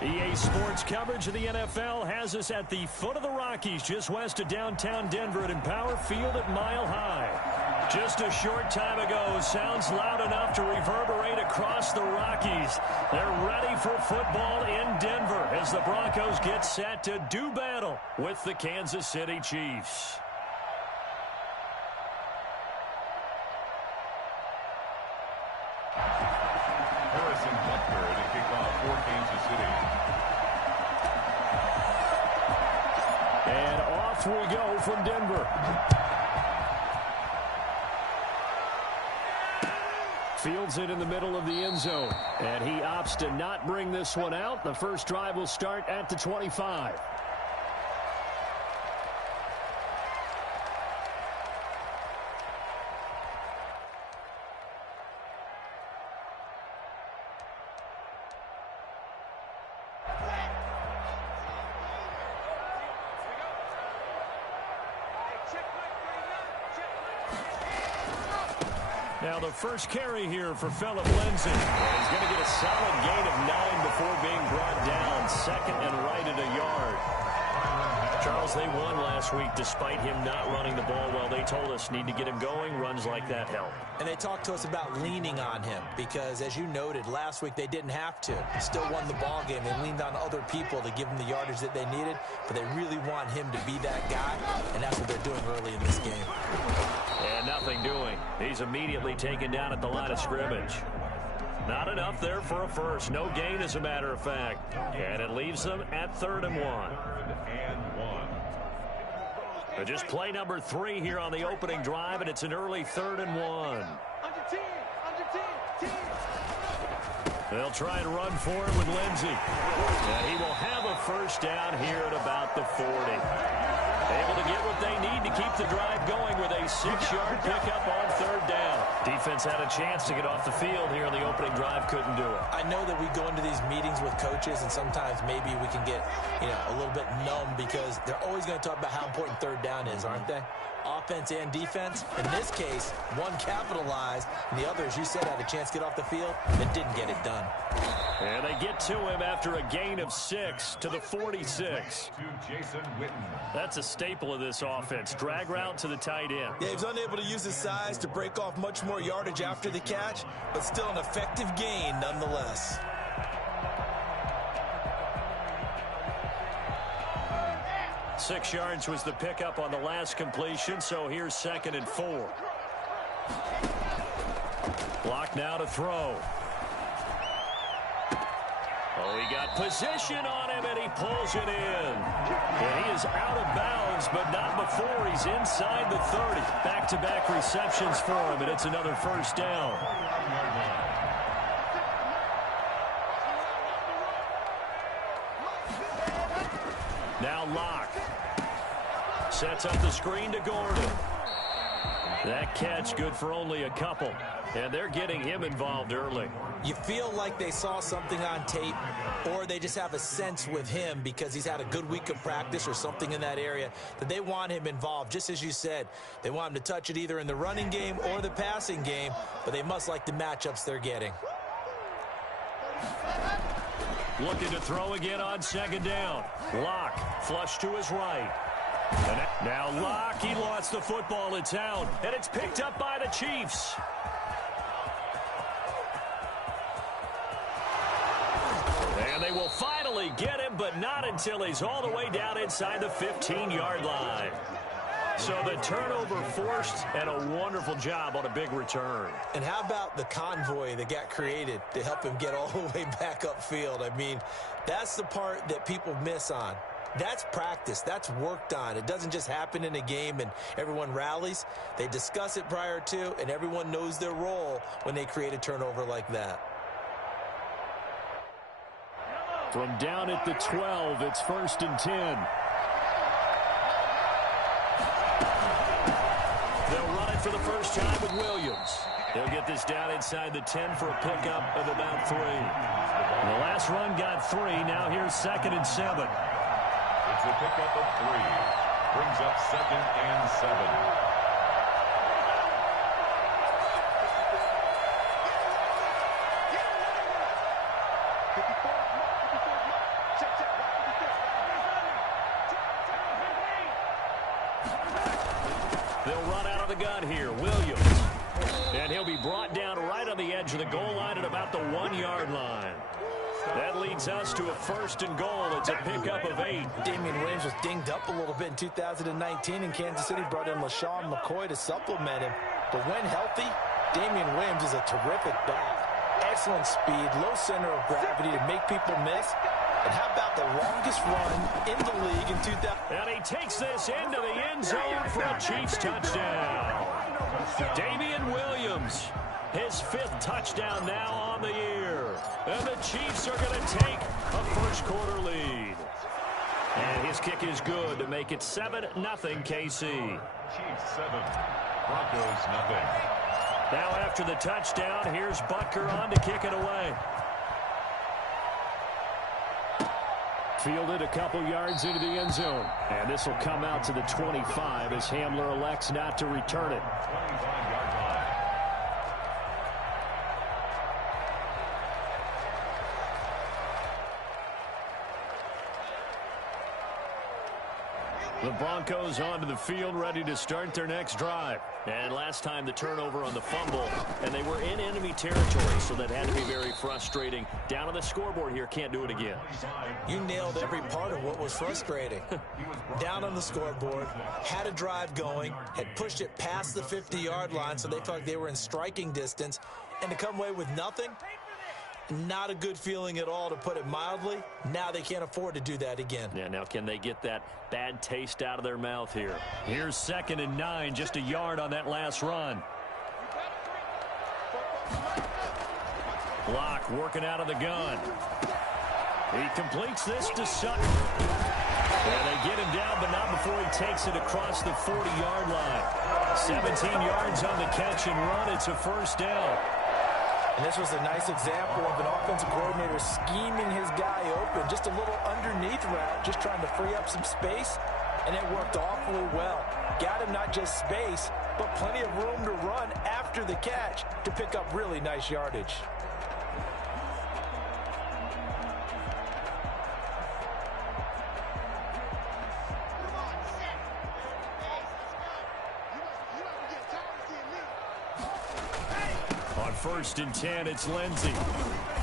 EA Sports coverage of the NFL has us at the foot of the Rockies, just west of downtown Denver at Empower Field at Mile High. Just a short time ago, sounds loud enough to reverberate across the Rockies. They're ready for football in Denver as the Broncos get set to do battle with the Kansas City Chiefs. And off we go from Denver. Fields it in the middle of the end zone. And he opts to not bring this one out. The first drive will start at the 25. Now the first carry here for Phillip Lindsay. And he's going to get a solid gain of 9 before being brought down. Second and right at a yard. Charles, they won last week despite him not running the ball well. They told us need to get him going. Runs like that help. And they talked to us about leaning on him because, as you noted, last week they didn't have to. They still won the ball game. They leaned on other people to give them the yardage that they needed, but they really want him to be that guy, and that's what they're doing early in this game. And nothing doing. He's immediately taken down at the line of scrimmage. Not enough there for a first. No gain, as a matter of fact. And it leaves them at 3rd and 1. But just play number 3 here on the opening drive, and it's an early 3rd and 1. They'll try and run for it with Lindsay. And he will have a first down here at about the 40. Able to get what they need to keep the drive going with a 6-yard pickup on 3rd down. Defense had a chance to get off the field here in the opening drive, couldn't do it. I know that we go into these meetings with coaches, and sometimes maybe we can get, a little bit numb because they're always going to talk about how important 3rd down is, aren't they? Offense and defense. In this case, one capitalized, and the other, as you said, had a chance to get off the field and didn't get it done. And they get to him after a gain of 6 to the 46. That's a staple of this offense. Drag route to the tight end. Yeah, he was unable to use his size to break off much more yardage after the catch, but still an effective gain nonetheless. Six yards was the pickup on the last completion, so here's 2nd and 4. Block now to throw. Oh, he got position on him, and he pulls it in. And he is out of bounds, but not before he's inside the 30. Back-to-back receptions for him, and it's another first down. Now Locke sets up the screen to Gordon. That catch good for only a couple, and they're getting him involved early. You feel like they saw something on tape, or they just have a sense with him because he's had a good week of practice or something in that area that they want him involved. Just as you said, they want him to touch it either in the running game or the passing game, but they must like the matchups they're getting. Looking to throw again on 2nd down. Locke flush to his right. And now Locke, he lost the football. It's out, and it's picked up by the Chiefs. And they will finally get him, but not until he's all the way down inside the 15-yard line. So the turnover forced, and a wonderful job on a big return. And how about the convoy that got created to help him get all the way back upfield? I mean, that's the part that people miss on. That's practice. That's worked on. It doesn't just happen in a game and everyone rallies. They discuss it prior to, and everyone knows their role when they create a turnover like that. From down at the 12, it's 1st and 10. They'll run it for the first time with Williams. They'll get this down inside the 10 for a pickup of about 3. The last run got 3. Now here's 2nd and 7. It's a pickup of 3. Brings up 2nd and 7. They'll run out of the gun here. Williams. And he'll be brought down right on the edge of the goal line at about the 1-yard line. That leads us to a 1st and goal. It's a pickup of 8. Damian Williams was dinged up a little bit in 2019, and Kansas City brought in LaShawn McCoy to supplement him. But when healthy, Damian Williams is a terrific back. Excellent speed, low center of gravity to make people miss. And how about the longest run in the league in 2000? And he takes this into the end zone for a Chiefs touchdown. Damian Williams, his 5th touchdown now on the year. And the Chiefs are going to take a first-quarter lead. And his kick is good to make it 7-0 KC. Chiefs 7, Broncos nothing. Now after the touchdown, here's Butker on to kick it away. Fielded a couple yards into the end zone. And this will come out to the 25 as Hamler elects not to return it. 25-yard line. The Broncos onto the field, ready to start their next drive. And last time the turnover on the fumble, and they were in enemy territory, so that had to be very frustrating. Down on the scoreboard here, can't do it again. You nailed every part of what was frustrating. Down on the scoreboard, had a drive going, had pushed it past the 50-yard line, so they thought they were in striking distance, and to come away with nothing, not a good feeling at all, to put it mildly. Now they can't afford to do that again. Yeah, now can they get that bad taste out of their mouth here? Here's 2nd and 9, just a yard on that last run. Block working out of the gun. He completes this to Sutton. And they get him down, but not before he takes it across the 40-yard line. 17 yards on the catch and run. It's a first down. And this was a nice example of an offensive coordinator scheming his guy open. Just a little underneath route, just trying to free up some space, and it worked awfully well. Got him not just space, but plenty of room to run after the catch to pick up really nice yardage. On 1st and 10, it's Lindsey.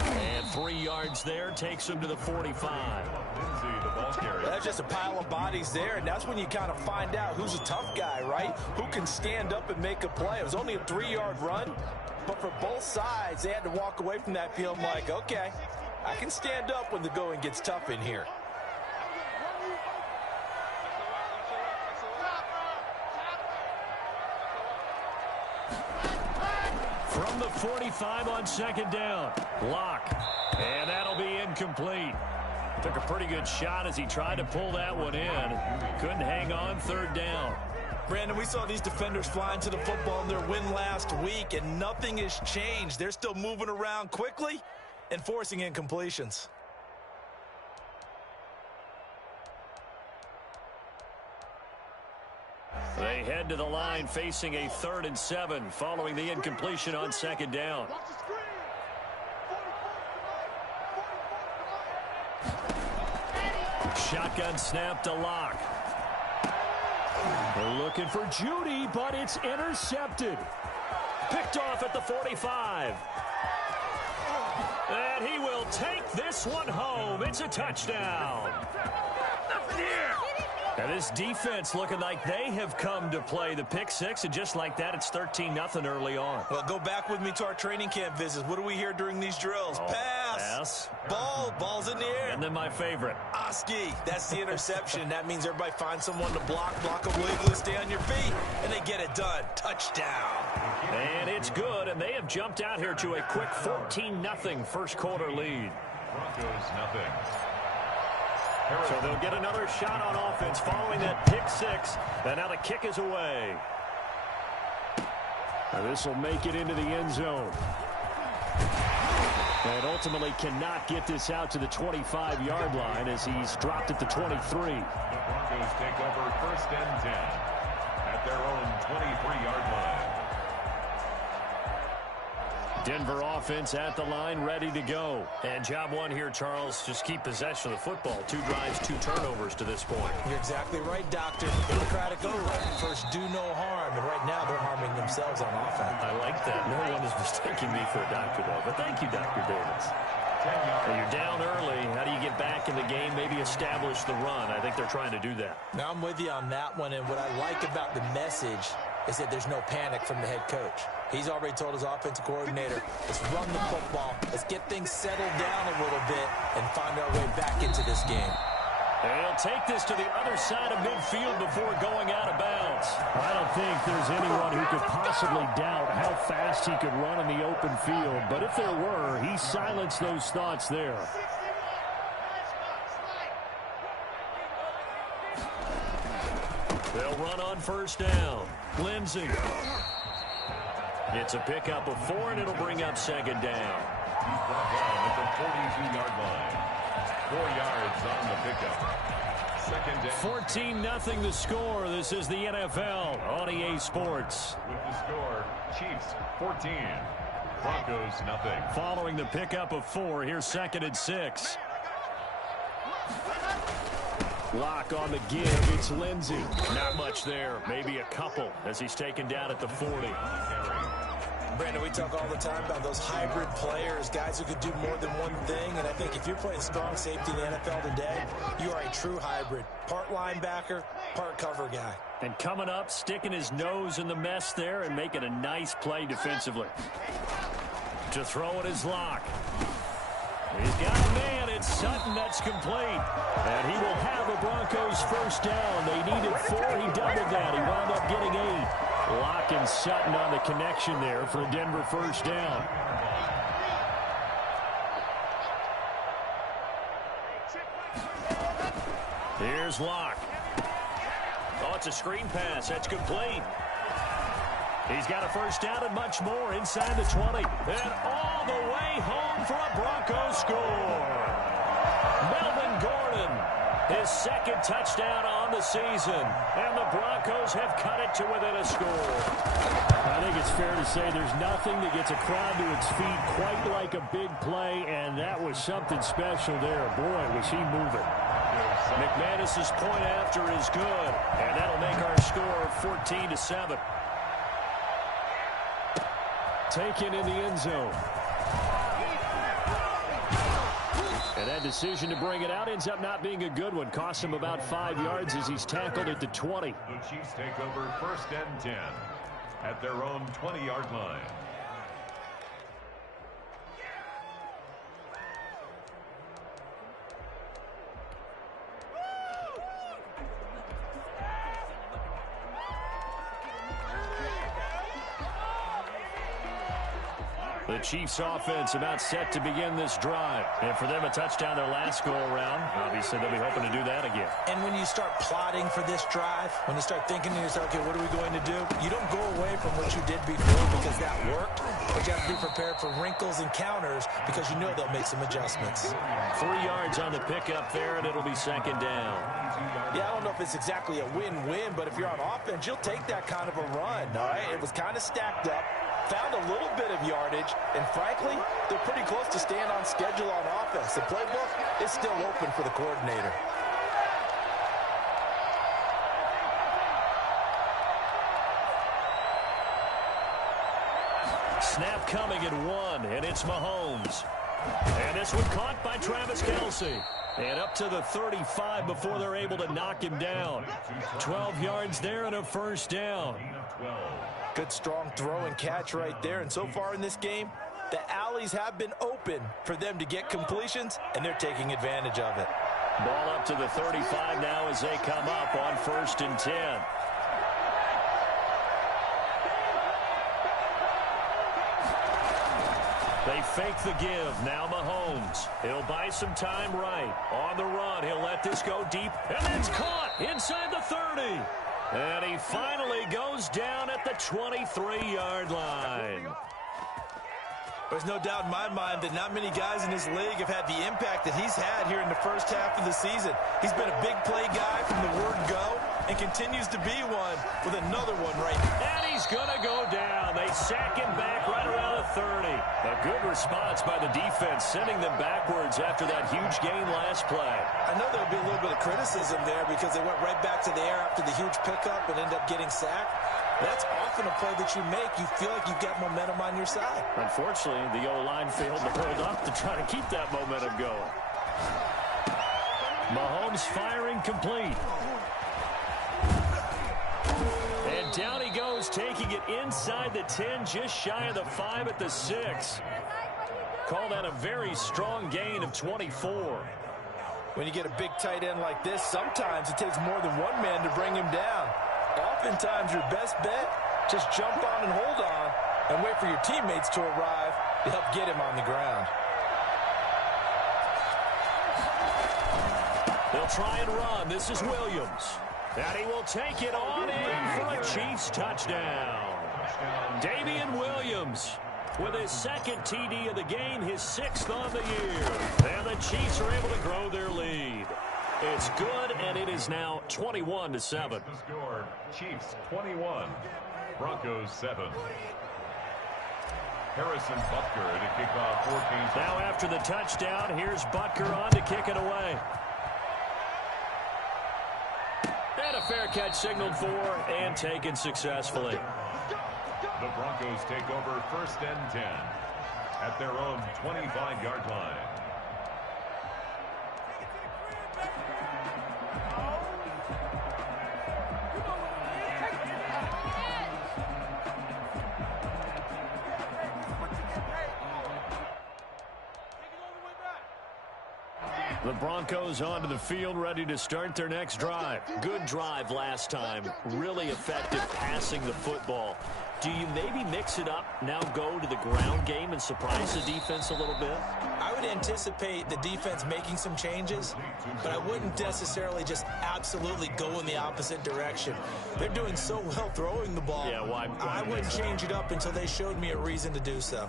And 3 yards there takes him to the 45. Lindsey, the ball carrier. That's just a pile of bodies there, and that's when you kind of find out who's a tough guy, right? Who can stand up and make a play. It was only a 3-yard run, but for both sides, they had to walk away from that field like, okay, I can stand up when the going gets tough in here. From the 45 on 2nd down. Block. And that'll be incomplete. Took a pretty good shot as he tried to pull that one in. Couldn't hang on 3rd down. Brandon, we saw these defenders flying to the football in their win last week, and nothing has changed. They're still moving around quickly and forcing incompletions. They head to the line facing a 3rd and 7 following the incompletion on 2nd down. Shotgun snap to Locke. They're looking for Judy, but it's intercepted. Picked off at the 45. And he will take this one home. It's a touchdown. And this defense looking like they have come to play. The pick 6, and just like that, it's 13-0 early on. Well, go back with me to our training camp visits. What do we hear during these drills? Pass. Ball's in the air. And then my favorite. Oski. That's the interception. That means everybody finds someone to block them legally, stay on your feet, and they get it done. Touchdown. And it's good, and they have jumped out here to a quick 14-0 first-quarter lead. Broncos nothing. So they'll get another shot on offense following that pick 6. And now the kick is away. This will make it into the end zone. And ultimately cannot get this out to the 25-yard line as he's dropped at the 23. The Broncos take over 1st and 10 at their own 23-yard line. Denver offense at the line, ready to go. And job one here, Charles, just keep possession of the football. 2 drives, 2 turnovers to this point. You're exactly right, Doctor. Democratic oath. First, do no harm. And right now, they're harming themselves on offense. I like that. No one is mistaking me for a doctor, though. But thank you, Dr. Davis. Well, you're down early. How do you get back in the game, maybe establish the run? I think they're trying to do that. Now, I'm with you on that one. And what I like about the message is that there's no panic from the head coach. He's already told his offensive coordinator, let's run the football, let's get things settled down a little bit and find our way back into this game. And he'll take this to the other side of midfield before going out of bounds. I don't think there's anyone who could possibly doubt how fast he could run in the open field. But if there were, he silenced those thoughts there. They'll run on first down. Lindsey. It's a pickup of 4, and it'll bring up second down. He's brought down at the 42-yard line. 4 yards on the pickup. Second down. 14-0 the score. This is the NFL on EA Sports. With the score, Chiefs 14, Broncos nothing. Following the pickup of 4, here's 2nd and 6. Lock on the give. It's Lindsey. Not much there. Maybe a couple as he's taken down at the 40. Brandon, we talk all the time about those hybrid players, guys who could do more than one thing. And I think if you're playing strong safety in the NFL today, you are a true hybrid. Part linebacker, part cover guy. And coming up, sticking his nose in the mess there and making a nice play defensively. To throw it is Lock. He's got a man. It's Sutton. That's complete. And he will have a Broncos first down. They needed 4. He doubled that. He wound up getting 8. Lock and Sutton on the connection there for a Denver first down. Here's Lock. Oh, it's a screen pass. That's complete. He's got a first down and much more inside the 20. And all the way home for a Broncos score. Melvin Gordon, his 2nd touchdown on the season. And the Broncos have cut it to within a score. I think it's fair to say there's nothing that gets a crowd to its feet quite like a big play, and that was something special there. Boy, was he moving. McManus's point after is good, and that'll make our score 14-7. Taken in the end zone. And that decision to bring it out ends up not being a good one. Cost him about 5 yards as he's tackled at the 20. The Chiefs take over 1st and 10 at their own 20-yard line. The Chiefs offense about set to begin this drive. And for them, a touchdown their last go-around. Obviously, they'll be hoping to do that again. And when you start plotting for this drive, when you start thinking to yourself, okay, what are we going to do? You don't go away from what you did before because that worked. But you have to be prepared for wrinkles and counters because you know they'll make some adjustments. 3 yards on the pickup there, and it'll be second down. Yeah, I don't know if it's exactly a win-win, but if you're on offense, you'll take that kind of a run, all right? It was kind of stacked up. Found a little bit of yardage, and frankly, they're pretty close to staying on schedule on offense. The playbook is still open for the coordinator. Snap coming at 1, and it's Mahomes. And this one caught by Travis Kelce. And up to the 35 before they're able to knock him down. 12 yards there and a first down. Good strong throw and catch right there. And so far in this game, the alleys have been open for them to get completions, and they're taking advantage of it. Ball up to the 35 now as they come up on 1st and 10. They fake the give. Now Mahomes. He'll buy some time right. On the run, he'll let this go deep. And it's caught inside the 30. And he finally goes down at the 23-yard line. There's no doubt in my mind that not many guys in this league have had the impact that he's had here in the first half of the season. He's been a big play guy from the word go. and continues to be one with another one right now. And he's going to go down. They sack him back right around the 30. A good response by the defense, sending them backwards after that huge gain last play. I know there'll be a little bit of criticism there because they went right back to the air after the huge pickup and ended up getting sacked. That's often a play that you make. You feel like you've got momentum on your side. Unfortunately, the O-line failed to hold up to try to keep that momentum going. Mahomes firing complete. And down he goes, taking it inside the 10, just shy of the 5 at the 6. Call that a very strong gain of 24. When you get a big tight end like this, sometimes it takes more than one man to bring him down. Oftentimes, your best bet, just jump on and hold on and wait for your teammates to arrive to help get him on the ground. They'll try and run. This is Williams. And he will take it on in for a Chiefs touchdown. Damian Williams with his second TD of the game, his 6th on the year. And the Chiefs are able to grow their lead. It's good, and it is now 21-7. The score, Chiefs 21, Broncos 7. Harrison Butker to kick off 14. Now after the touchdown, here's Butker on to kick it away. And a fair catch signaled for and taken successfully. The Broncos take over 1st and 10 at their own 25-yard line. The Broncos onto the field, ready to start their next drive. Good drive last time. Really effective passing the football. Do you maybe mix it up, now go to the ground game and surprise the defense a little bit? I would anticipate the defense making some changes, but I wouldn't necessarily just absolutely go in the opposite direction. They're doing so well throwing the ball. Yeah, why I wouldn't change it up until they showed me a reason to do so.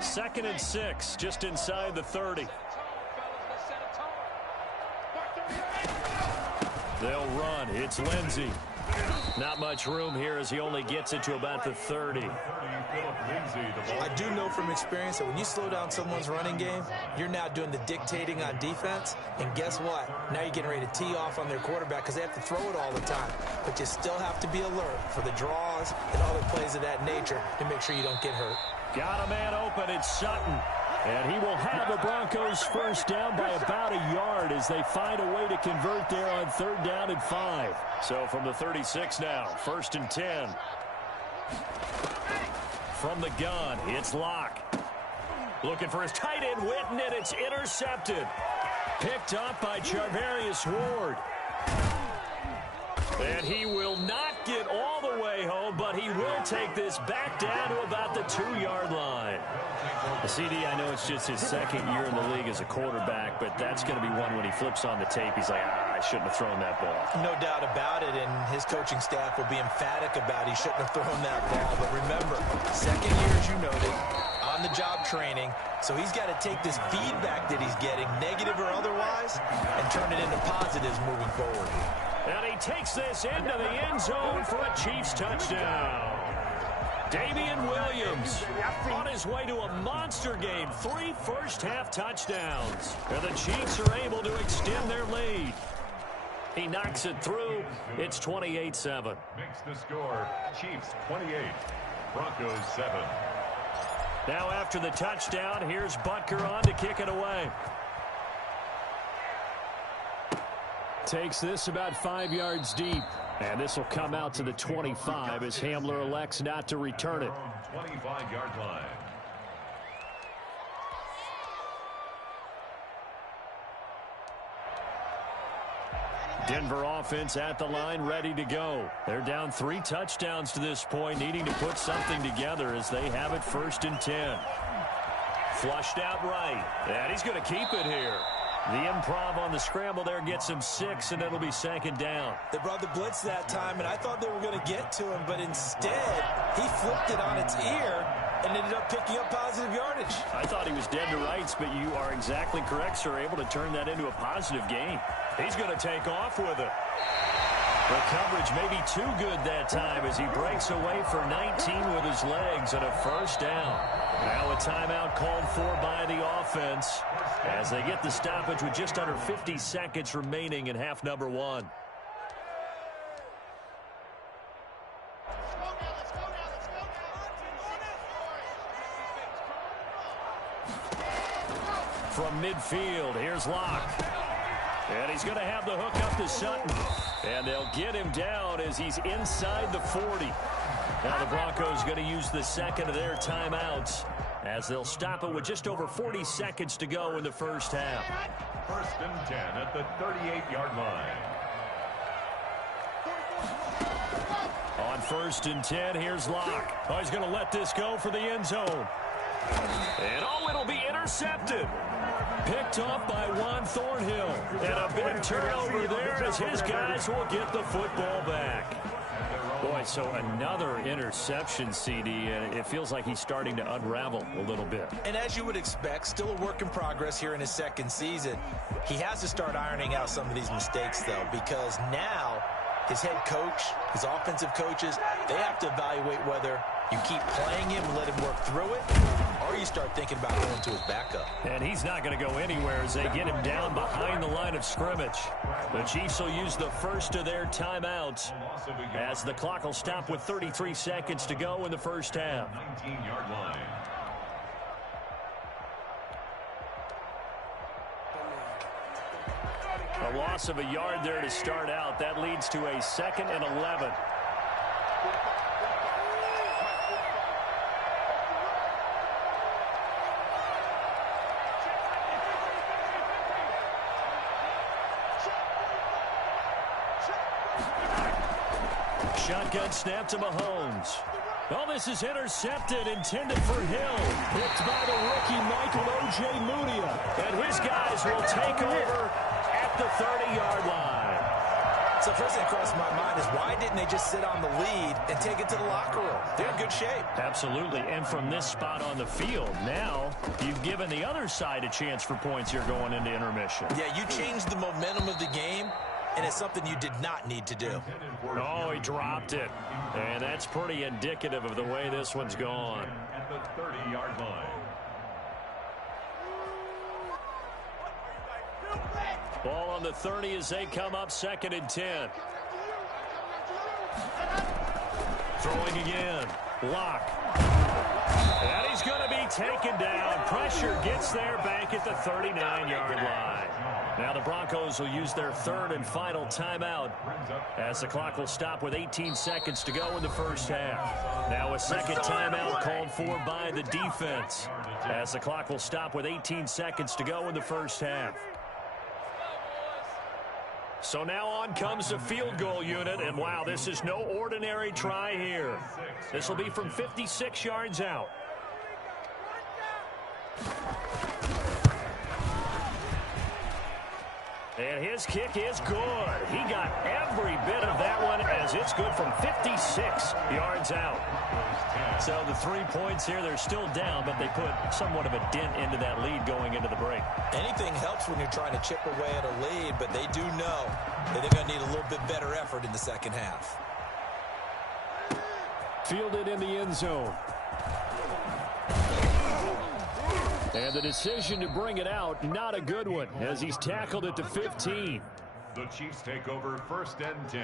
2nd and 6, just inside the 30. They'll run. It's Lindsey. Not much room here as he only gets it to about the 30. I do know from experience that when you slow down someone's running game, you're now doing the dictating on defense. And guess what? Now you're getting ready to tee off on their quarterback because they have to throw it all the time. But you still have to be alert for the draws and other plays of that nature to make sure you don't get hurt. Got a man open. It's Sutton. And he will have the Broncos first down by about a yard as they find a way to convert there on 3rd down and 5. So from the 36 now, 1st and 10. From the gun, it's Locke. Looking for his tight end, Witten, and it's intercepted. Picked up by Charvarius Ward. And he will not get all the way home, but he will take this back down to about the 2-yard line. The CD, I know it's just his 2nd year in the league as a quarterback, but that's going to be one when he flips on the tape. He's like, I shouldn't have thrown that ball. No doubt about it, and his coaching staff will be emphatic about he shouldn't have thrown that ball. But remember, 2nd year, as you noted, on-the-job training, so he's got to take this feedback that he's getting, negative or otherwise, and turn it into positives moving forward. And he takes this into the end zone for a Chiefs touchdown. Damian Williams on his way to a monster game. 3 first-half touchdowns. And the Chiefs are able to extend their lead. He knocks it through. It's 28-7. Makes the score, Chiefs 28, Broncos 7. Now after the touchdown, here's Butker on to kick it away. Takes this about 5 yards deep. And this will come out to the 25 as Hamler elects not to return it. 25-yard line. Denver offense at the line, ready to go. They're down 3 touchdowns to this point, needing to put something together as they have it 1st and 10. Flushed out right. And he's going to keep it here. The improv on the scramble there gets him 6, and it'll be 2nd down. They brought the blitz that time, and I thought they were going to get to him, but instead, he flipped it on its ear and ended up picking up positive yardage. yardage. I thought he was dead to rights, but you are exactly correct, sir. Able to turn that into a positive gain. He's going to take off with it. The coverage may be too good that time as he breaks away for 19 with his legs and a first down. Now a timeout called for by the offense as they get the stoppage with just under 50 seconds remaining in half number one. From midfield, here's Locke. And he's going to have the hook up to Sutton. And they'll get him down as he's inside the 40. Now the Broncos going to use the second of their timeouts as they'll stop it with just over 40 seconds to go in the first half. 1st and 10 at the 38-yard line. On 1st and 10, here's Locke. Oh, he's going to let this go for the end zone. And oh, it'll be intercepted. Picked off by Juan Thornhill. And a big turnover there as his guys will get the football back. Boy, so another interception, CD, and it feels like he's starting to unravel a little bit. And as you would expect, still a work in progress here in his second season. He has to start ironing out some of these mistakes, though, because now his head coach, his offensive coaches, they have to evaluate whether you keep playing him and let him work through it, or you start thinking about going to his backup. And he's not going to go anywhere as they get him down behind the line of scrimmage. The Chiefs will use the first of their timeouts as the clock will stop with 33 seconds to go in the first half. 19-yard line. A loss of a yard there to start out. That leads to a 2nd and 11. Shotgun snap to Mahomes. Oh, this is intercepted, intended for Hill. Picked by the rookie Michael O.J. Mudia. And his guys will take over at the 30-yard line. So first thing that crossed my mind is why didn't they just sit on the lead and take it to the locker room? They're in good shape. Absolutely. And from this spot on the field, now you've given the other side a chance for points here going into intermission. Yeah, you changed the momentum of the game, and it's something you did not need to do. Oh, he dropped it. And that's pretty indicative of the way this one's gone. At the 30-yard line. Ball on the 30 as they come up 2nd and 10. Throwing again. Locke. And he's going to be taken down. Pressure gets there back at the 39-yard line. Now the Broncos will use their 3rd and final timeout as the clock will stop with 18 seconds to go in the first half. Now a 2nd timeout called for by the defense as the clock will stop with 18 seconds to go in the first half. So now on comes the field goal unit, and wow, this is no ordinary try here. This will be from 56 yards out. And his kick is good. He got every bit of that one as it's good from 56 yards out. So the 3 points here, they're still down, but they put somewhat of a dent into that lead going into the break. Anything helps when you're trying to chip away at a lead, but they do know that they're going to need a little bit better effort in the second half. Fielded in the end zone. And the decision to bring it out, not a good one, as he's tackled at the 15. The Chiefs take over 1st and 10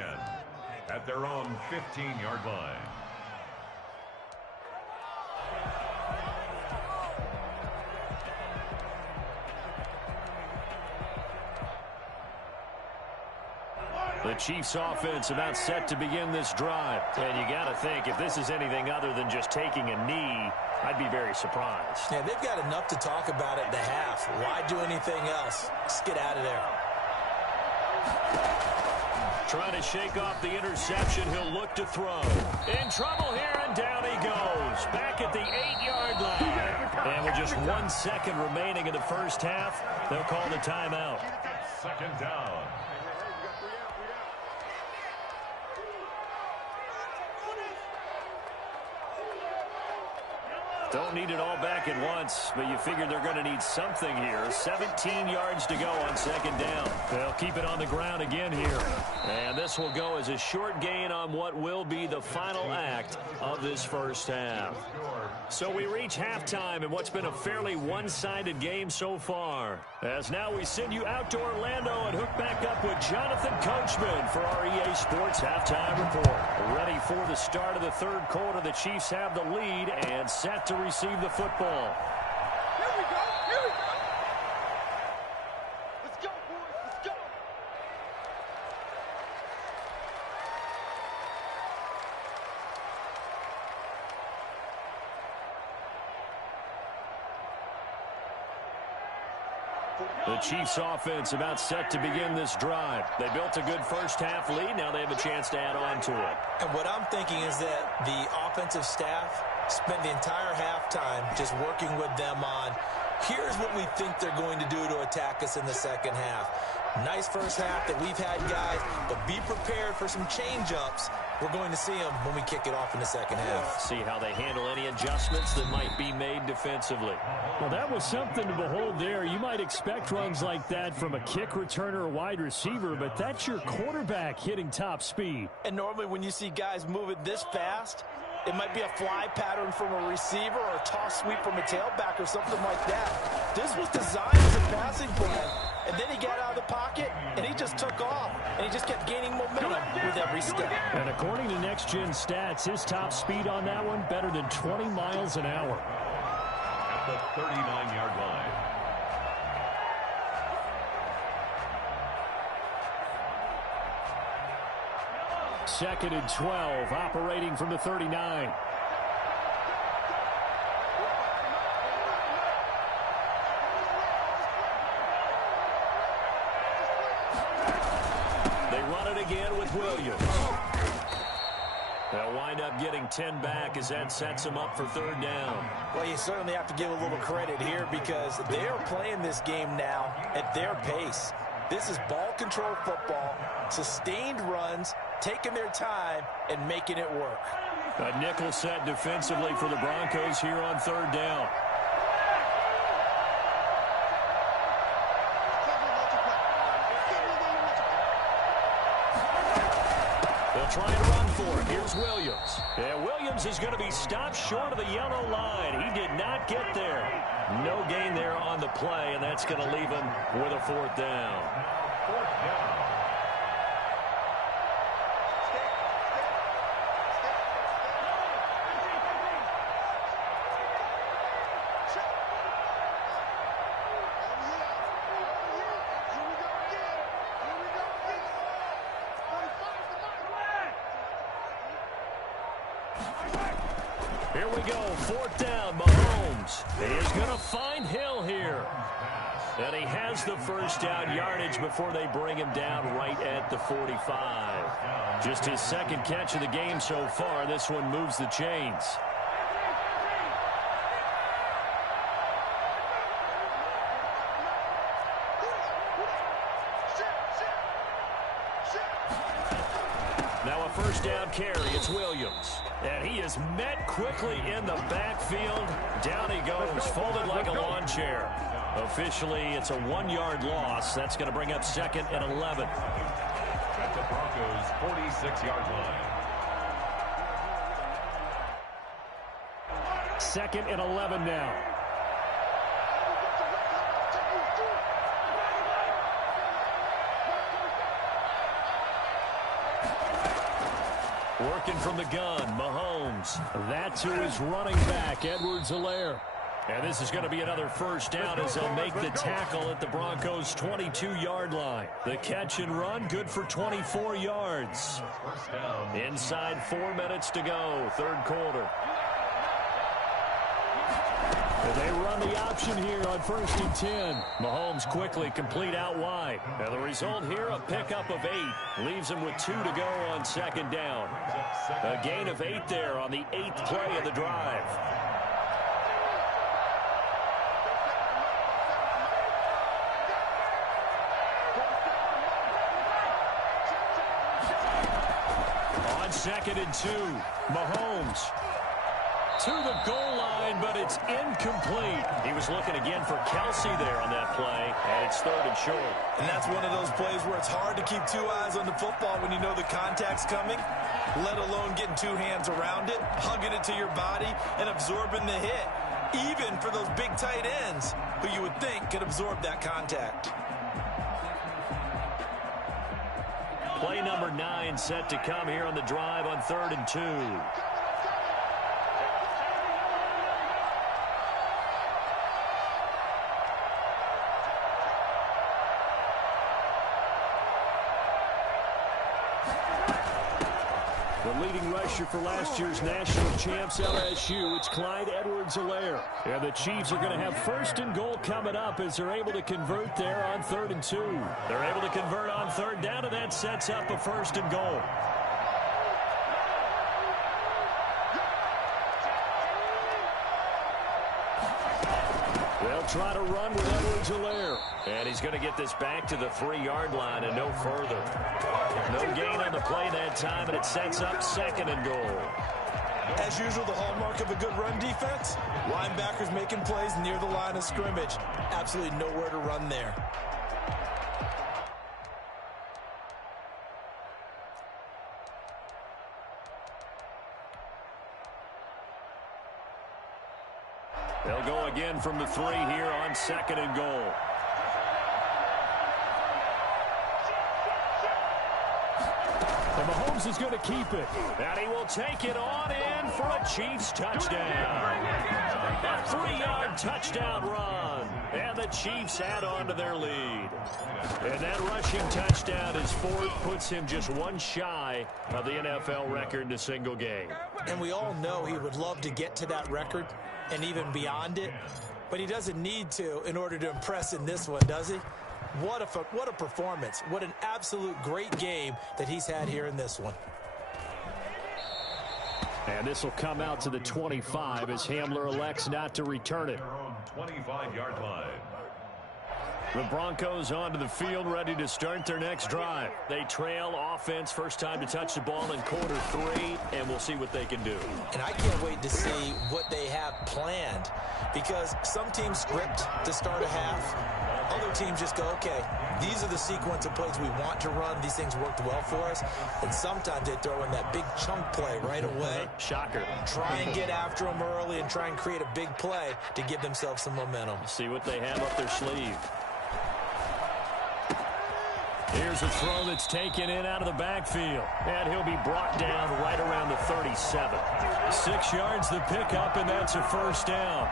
at their own 15-yard line. The Chiefs offense about set to begin this drive. And you got to think, if this is anything other than just taking a knee, I'd be very surprised. Yeah, they've got enough to talk about at the half. Why do anything else? Just get out of there. Trying to shake off the interception. He'll look to throw. In trouble here, and down he goes. Back at the 8-yard line. And with just 1 second remaining in the first half, they'll call the timeout. 2nd down. Don't need it all back at once, but you figure they're going to need something here. 17 yards to go on second down. They'll keep it on the ground again here. And this will go as a short gain on what will be the final act of this first half. So we reach halftime in what's been a fairly one-sided game so far. As now we send you out to Orlando and hook back up with Jonathan Coachman for our EA Sports Halftime Report. Ready for the start of the third quarter. The Chiefs have the lead and set to receive the football. Here we go. Here we go. Let's go, boys. Let's go. The Chiefs offense about set to begin this drive. They built a good first half lead. Now they have a chance to add on to it. And what I'm thinking is that the offensive staff spent the entire halftime just working with them on, here's what we think they're going to do to attack us in the second half. Nice first half that we've had, guys, but be prepared for some change-ups. We're going to see them when we kick it off in the second half. See how they handle any adjustments that might be made defensively. Well, that was something to behold there. You might expect runs like that from a kick returner or wide receiver, but that's your quarterback hitting top speed. And normally when you see guys moving this fast, it might be a fly pattern from a receiver or a toss sweep from a tailback or something like that. This was designed as a passing plan, and then he got out of the pocket, and he just took off, and he just kept gaining momentum with every step. And according to Next Gen Stats, his top speed on that one better than 20 miles an hour. At the 39-yard line. Second and 12, operating from the 39. They run it again with Williams. They'll wind up getting 10 back as that sets them up for third down. Well, you certainly have to give a little credit here because they are playing this game now at their pace. This is ball control football, sustained runs, taking their time, and making it work. A nickel set defensively for the Broncos here on third down. They'll try and run for it. Here's Williams. And Williams is going to be stopped short of the yellow line. He did not get there. No gain there on the play, and that's going to leave him with a fourth down. Fourth down. Here we go, fourth down, Mahomes. He is going to find Hill here. And he has the first down yardage before they bring him down right at the 45. Just his second catch of the game so far. This one moves the chains. Now a first down carry. It's Williams. And he is met quickly in the backfield. Down he goes, folded like a lawn chair. Officially, it's a 1-yard loss. That's going to bring up second and 11. At the Broncos' 46-yard line. Second and 11 now. Working from the gun, Mahomes. That's who is running back, Edwards-Helaire. And this is going to be another first down as they'll make the tackle at the Broncos' 22-yard line. The catch and run, good for 24 yards. Inside 4 minutes to go, third quarter. They run the option here on first and 10. Mahomes quickly complete out wide. And the result here, a pickup of 8. Leaves him with 2 to go on second down. A gain of 8 there on the 8th play of the drive. On second and 2, Mahomes. to the goal line, but it's incomplete. He was looking again for Kelsey there on that play, and it's 3rd and short. And that's one of those plays where it's hard to keep 2 eyes on the football when you know the contact's coming, let alone getting 2 hands around it, hugging it to your body, and absorbing the hit, even for those big tight ends who you would think could absorb that contact. Play number 9 set to come here on the drive on 3rd and 2. The leading rusher for last year's national champs, LSU, it's Clyde Edwards-Helaire. And the Chiefs are going to have 1st and goal coming up as they're able to convert there on 3rd and 2. They're able to convert on 3rd down, and that sets up a 1st and goal. They'll try to run with Edwards-Helaire. And he's going to get this back to the 3-yard line and no further. No gain on the play that time, and it sets up 2nd and goal. As usual, the hallmark of a good run defense, linebackers making plays near the line of scrimmage. Absolutely nowhere to run there. They'll go again from the 3 here on 2nd and goal. And Mahomes is going to keep it. And he will take it on in for a Chiefs touchdown. A 3-yard touchdown run. And the Chiefs add on to their lead. And that rushing touchdown is 4th, puts him just 1 shy of the NFL record in a single game. And we all know he would love to get to that record and even beyond it, but he doesn't need to in order to impress in this one, does he? What a performance. What an absolute great game that he's had here in this one. And this will come out to the 25 as Hamler elects not to return it. 25-yard line. The Broncos onto the field, ready to start their next drive. They trail offense, first time to touch the ball in quarter 3, and we'll see what they can do. And I can't wait to see what they have planned, because some teams script to start a half. Other teams just go, okay, these are the sequence of plays we want to run. These things worked well for us. And sometimes they throw in that big chunk play right away. Shocker. Try and get after them early and try and create a big play to give themselves some momentum. See what they have up their sleeve. Here's a throw that's taken in out of the backfield. And he'll be brought down right around the 37. 6 yards the pickup, and that's a 1st down.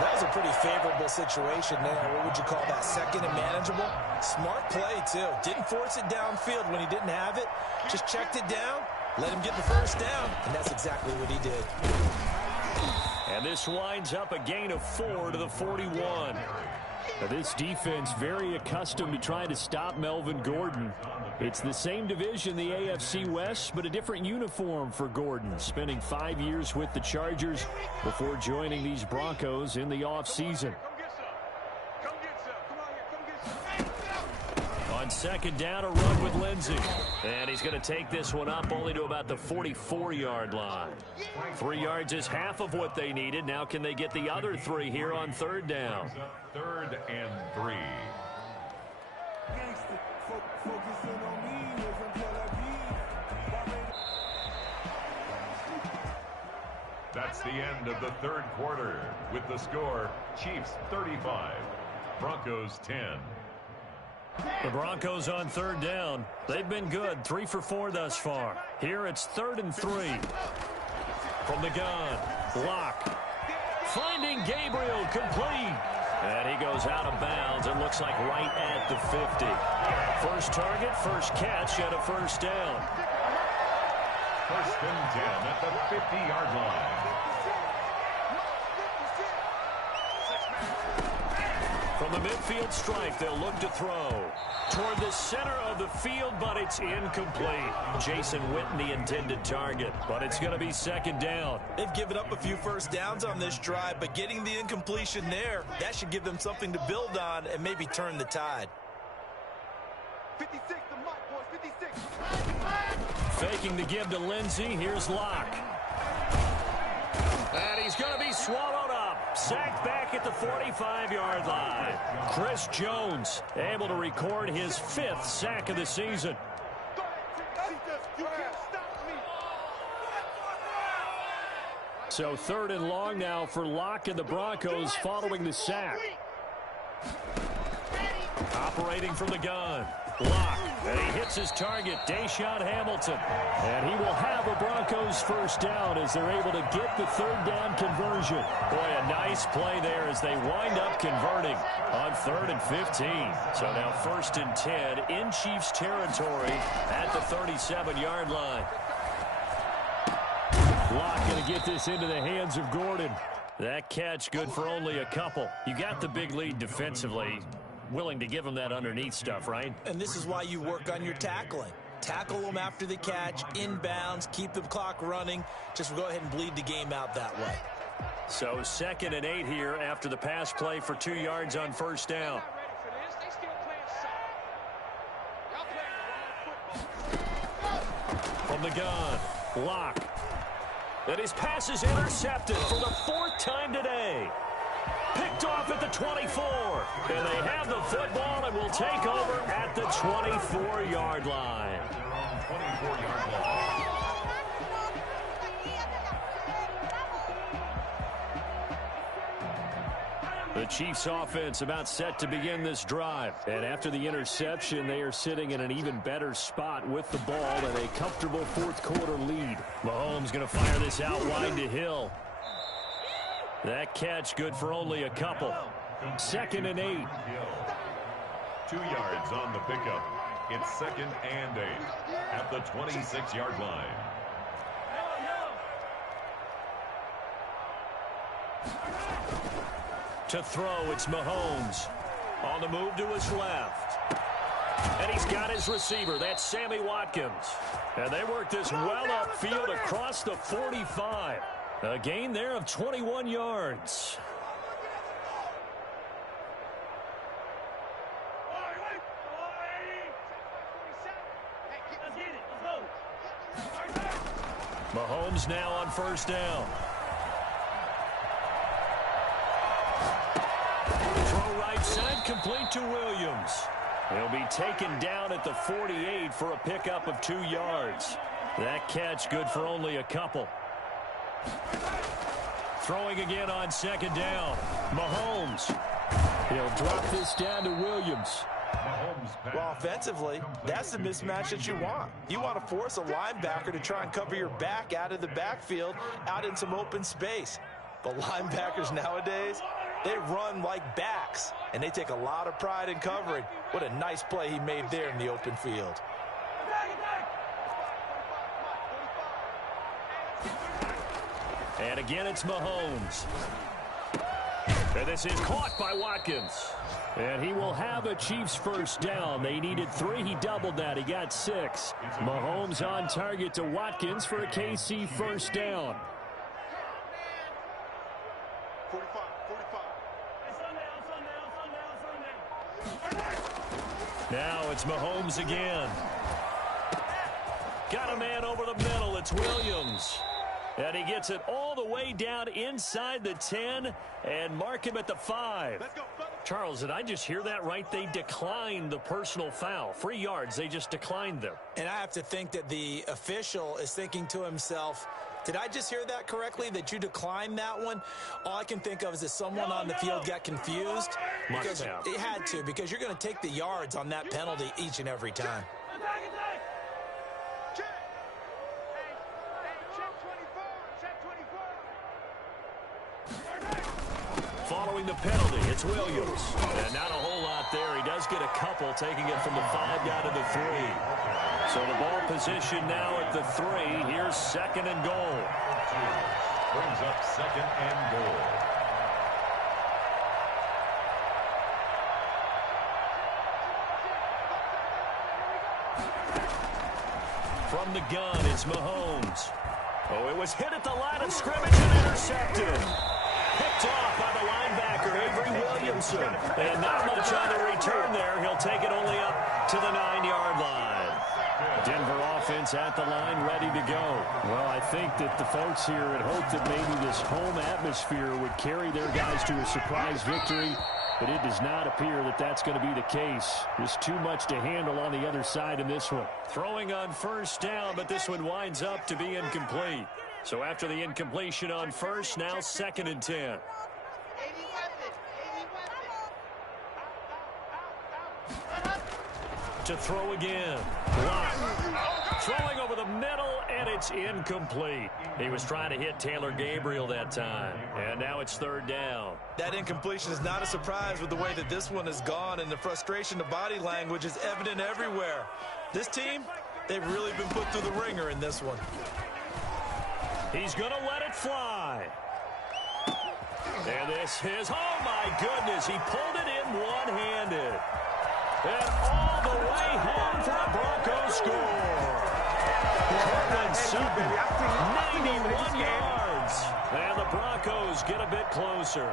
That was a pretty favorable situation there. What would you call that? 2nd and manageable? Smart play, too. Didn't force it downfield when he didn't have it. Just checked it down, let him get the 1st down, and that's exactly what he did. And this winds up a gain of 4 to the 41. Now this defense very accustomed to trying to stop Melvin Gordon. It's the same division, the AFC West, but a different uniform for Gordon, spending 5 years with the Chargers before joining these Broncos in the offseason. On 2nd down, a run with Lindsey. And he's going to take this one up only to about the 44-yard line. 3 yards is half of what they needed. Now can they get the other 3 here on 3rd down? 3rd and 3. That's the end of the 3rd quarter. With the score, Chiefs 35, Broncos 10. The Broncos on 3rd down. They've been good, 3 for 4 thus far. Here it's 3rd and 3. From the gun, Locke. Finding Gabriel, complete. And he goes out of bounds. It looks like right at the 50. First target, first catch, and a 1st down. 1st and 10 at the 50-yard line. From the midfield stripe, they'll look to throw toward the center of the field, but it's incomplete. Jason Witten, the intended target, but it's going to be 2nd down. They've given up a few 1st downs on this drive, but getting the incompletion there, that should give them something to build on and maybe turn the tide. 56 to Mike, boys, 56. Faking the give to Lindsey. Here's Locke. And he's going to be swallowed up. Sacked back at the 45-yard line. Chris Jones able to record his 5th sack of the season. So 3rd and long now for Locke and the Broncos following the sack. Operating from the gun. Locke, and he hits his target, Deshaun Hamilton. And he will have a Broncos first down as they're able to get the 3rd down conversion. Boy, a nice play there as they wind up converting on 3rd and 15. So now 1st and 10 in Chiefs territory at the 37-yard line. Locke going to get this into the hands of Gordon. That catch good for only a couple. You got the big lead defensively. Willing to give him that underneath stuff, right? And this is why you work on your tackling. Tackle them after the catch, inbounds, keep the clock running. Just go ahead and bleed the game out that way. So 2nd and 8 here after the pass play for 2 yards on 1st down. From the gun, Locke. And his pass is intercepted for the 4th time today. Picked off at the 24. And they have the football and will take over at the 24-yard line. 24-yard line. The Chiefs offense about set to begin this drive. And after the interception, they are sitting in an even better spot with the ball and a comfortable 4th quarter lead. Mahomes going to fire this out wide to Hill. That catch good for only a couple. 2nd and 8. 2 yards on the pickup. It's 2nd and 8 at the 26-yard line. To throw, it's Mahomes. On the move to his left. And he's got his receiver. That's Sammy Watkins. And they work this well upfield across the 45. A gain there of 21 yards. Mahomes now on 1st down. Throw right side, complete to Williams. He'll be taken down at the 48 for a pickup of 2 yards. That catch good for only a couple. Throwing again on 2nd down. Mahomes. He'll drop this down to Williams. Well, offensively, that's the mismatch that you want. You want to force a linebacker to try and cover your back out of the backfield, out in some open space. But linebackers nowadays, they run like backs, and they take a lot of pride in covering. What a nice play he made there in the open field. And again, it's Mahomes. And this is caught by Watkins. And he will have a Chiefs first down. They needed 3. He doubled that. He got 6. Mahomes on target to Watkins for a KC first down. 45. Now it's Mahomes again. Got a man over the middle. It's Williams. And he gets it all the way down inside the 10 and mark him at the 5. Charles, did I just hear that right? They declined the personal foul. 3 yards, they just declined them. And I have to think that the official is thinking to himself, did I just hear that correctly, that you declined that one? All I can think of is that someone on the field got confused. Because it had to, because you're going to take the yards on that penalty each and every time. Following the penalty, it's Williams. And not a whole lot there. He does get a couple, taking it from the 5 down to the 3. So the ball position now at the 3. Here's 2nd and goal. Brings up 2nd and goal. From the gun, it's Mahomes. Oh, it was hit at the line of scrimmage and intercepted. Picked off by the linebacker, Avery Williamson. And not much on the return there. He'll take it only up to the 9-yard line. Denver offense at the line, ready to go. Well, I think that the folks here had hoped that maybe this home atmosphere would carry their guys to a surprise victory, but it does not appear that that's going to be the case. There's too much to handle on the other side in this one. Throwing on first down, but this one winds up to be incomplete. So after the incompletion on first, now 2nd and 10. To throw again. Block. Throwing over the middle, and it's incomplete. He was trying to hit Taylor Gabriel that time, and now it's 3rd down. That incompletion is not a surprise with the way that this one has gone, and the frustration, the body language is evident everywhere. This team, they've really been put through the ringer in this one. He's going to let it fly. And this is, oh my goodness, he pulled it in one-handed. And all the way home for a Broncos score. Cortland Sutton, 91 yards. And the Broncos get a bit closer.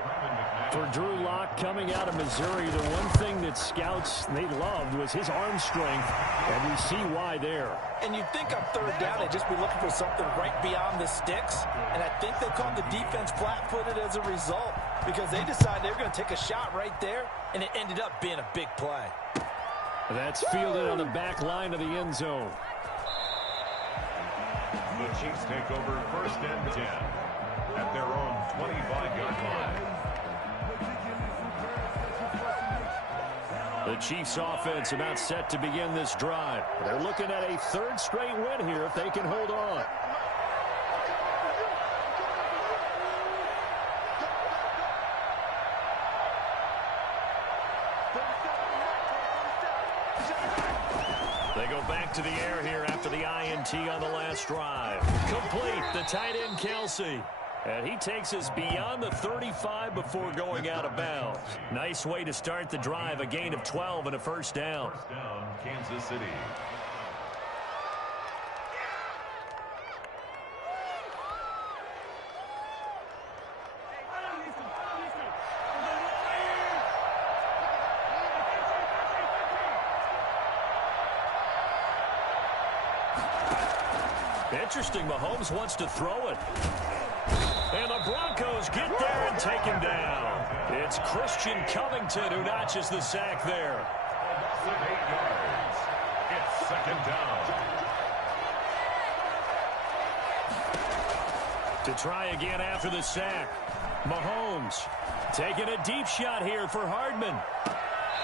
For Drew Lock coming out of Missouri, the one thing that scouts they loved was his arm strength, and we see why there. And you'd think on 3rd down they'd just be looking for something right beyond the sticks, and I think they called the defense flat-footed as a result because they decided they were going to take a shot right there, and it ended up being a big play. That's fielded on the back line of the end zone. The Chiefs take over 1st and 10 at their own 25-yard line. The Chiefs offense about set to begin this drive. They're looking at a 3rd straight win here if they can hold on. They go back to the air here after the INT on the last drive. Complete, the tight end Kelsey. And he takes us beyond the 35 before going out of bounds. Nice way to start the drive, a gain of 12 and a 1st down. First down, Kansas City. Interesting, Mahomes wants to throw it. And the Broncos get there and take him down. It's Christian Covington who notches the sack there. Loss of 8 yards. It's 2nd down. To try again after the sack. Mahomes taking a deep shot here for Hardman.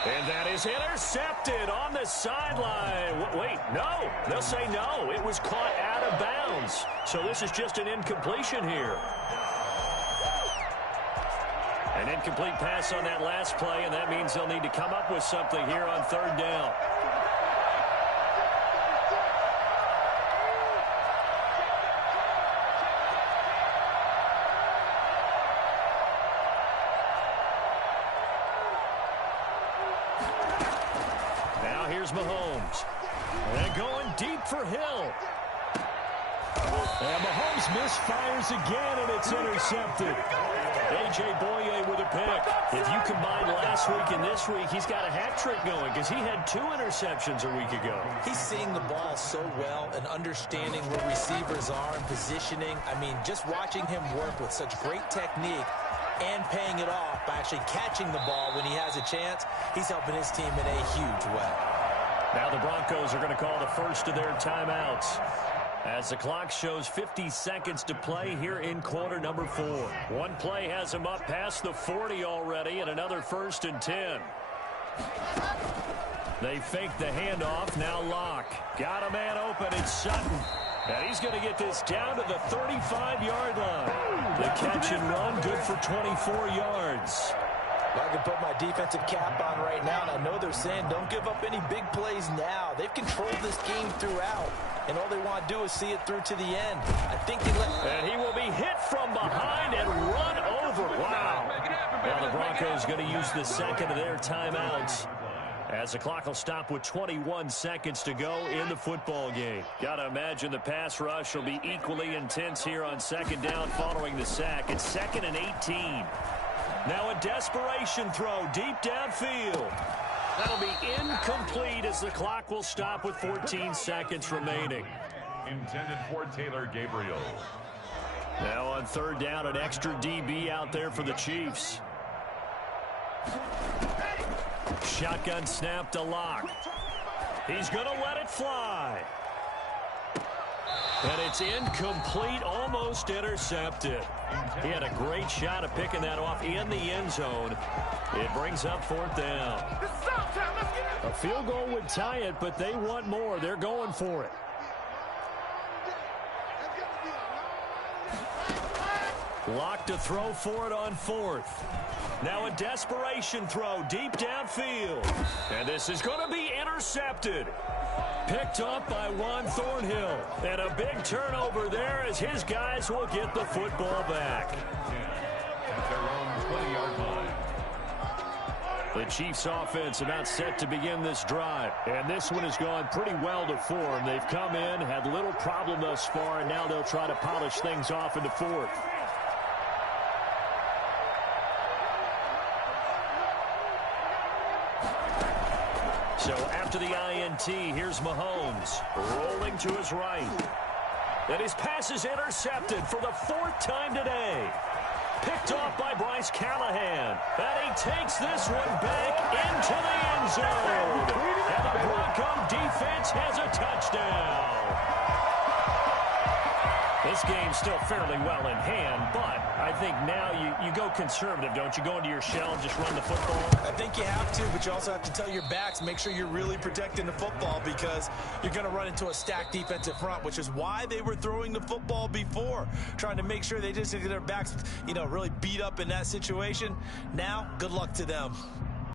And that is intercepted on the sideline. Wait, no. They'll say no. It was caught out of bounds. So this is just an incompletion here. An incomplete pass on that last play, and that means they'll need to come up with something here on 3rd down. Now here's Mahomes. And going deep for Hill. And Mahomes misfires again, and it's intercepted. A.J. Boye with a pick. If you combine last week and this week, he's got a hat trick going because he had 2 interceptions a week ago. He's seeing the ball so well and understanding where receivers are and positioning. I mean, just watching him work with such great technique and paying it off by actually catching the ball when he has a chance, he's helping his team in a huge way. Now the Broncos are going to call the first of their timeouts as the clock shows 50 seconds to play here in quarter number 4. One play has him up past the 40 already, and another 1st and 10. They fake the handoff. Now Locke. Got a man open. It's Sutton. And he's going to get this down to the 35-yard line. The catch and run good for 24 yards. I can put my defensive cap on right now, and I know they're saying don't give up any big plays now. They've controlled this game throughout, and all they want to do is see it through to the end. I think they let... And he will be hit from behind and run over. Wow. Now the Broncos going to use the second of their timeouts as the clock will stop with 21 seconds to go in the football game. Got to imagine the pass rush will be equally intense here on 2nd down following the sack. It's 2nd and 18. Now a desperation throw deep downfield. That'll be incomplete as the clock will stop with 14 seconds remaining. Intended for Taylor Gabriel. Now on third down, an extra DB out there for the Chiefs. Shotgun snap to Lock. He's going to let it fly. And it's incomplete, almost intercepted. He had a great shot at picking that off in the end zone. It brings up fourth down. A field goal would tie it, but they want more. They're going for it. Lock to throw for it on fourth. Now a desperation throw deep downfield. And this is going to be intercepted. Picked up by Juan Thornhill. And a big turnover there as his guys will get the football back. At their own 20-yard line. The Chiefs offense about set to begin this drive. And this one has gone pretty well to form. They've come in, had little problem thus far, and now they'll try to polish things off into fourth. So after the INT, here's Mahomes rolling to his right. And his pass is intercepted for the fourth time today. Picked off by Bryce Callahan. And he takes this one back into the end zone. And the Bronco defense has a touchdown. This game's still fairly well in hand, but I think now you go conservative, don't you? Go into your shell and just run the football? I think you have to, but you also have to tell your backs, make sure you're really protecting the football because you're going to run into a stacked defensive front, which is why they were throwing the football before, trying to make sure they just get their backs, really beat up in that situation. Now, good luck to them.